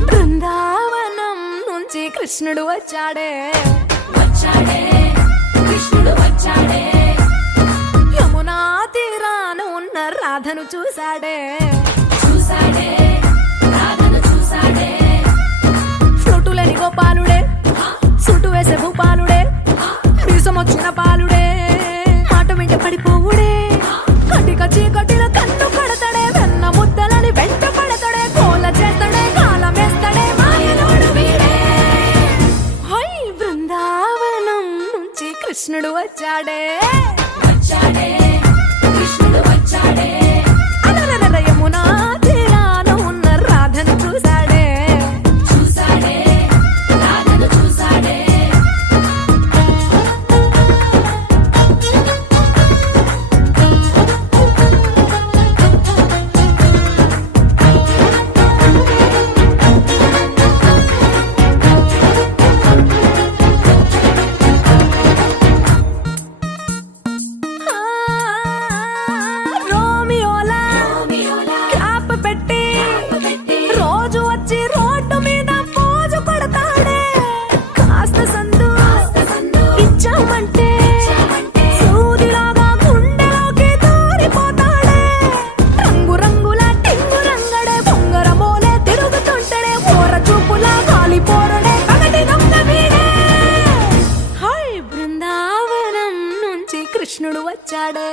బృందావనం నుంచి కృష్ణుడు వచ్చాడే కృష్ణుడు వచ్చాడే యమునా తీరాన ఉన్న రాధను చూశాడే రాధను చూశాడే ఫ్లూటులని గోపాలుడే సుటు వేసే భూపాలుడే మీసమొచ్చిన పాలుడే మాట వెంట పడిపోవుడే కటిక చీకటిల కన్ను పడతాడే వెన్న ముద్దలని వెంట పడతాడే కోల చేస్తాడే కాలమేస్తాడే మాయలోడు వీడే హై బృందావనం నుంచి కృష్ణుడు వచ్చాడే కృష్ణుడు వచ్చాడే అలరల యమునా తీరాన ఉన్న రాధను చూశాడే రాధను చూశాడే రోమియోలా క్యాప్ పెట్టి రోజు వచ్చి రోడ్డు మీద పోజు కొడతాడే కాస్త సందు ఇచ్చామంటే సూదిలాగా గుండెలోకి దూరిపోతాడే రంగు రంగుల టింగు రంగడే బొంగరమోలే తిరుగుతుంటాడే ఓర చూపులా కాలిపోరడే పగటి దొంగ వీడే హై బృందావనం నుంచి కృష్ణుడు వచ్చాడే